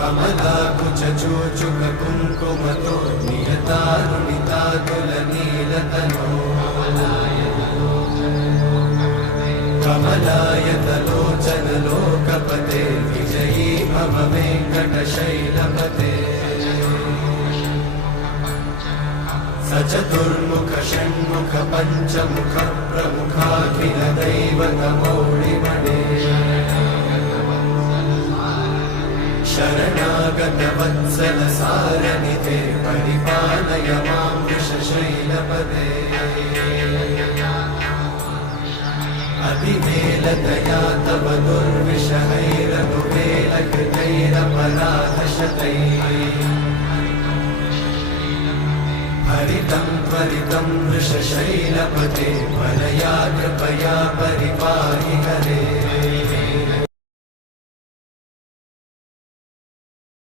कमलाकुचूचुक कुङ्कुमतो नियतारुणितातुलनीलतनो कमलायतलोचन लोकपते विजयी मम वेङ्कटशैलपते सचतुर्मुख षण्मुख पञ्चमुख प्रमुखाखिल दैवतमौळिमणे शरणागत वत्सल सारनिधे परिपालय मां वृषशैलपदे अतिवेलतया तव दुर्विषहैरनुवेलकृतैरपराधशतैः हरितं त्वरितं वृषशैलपते वरया कृपया परिपाहि हरे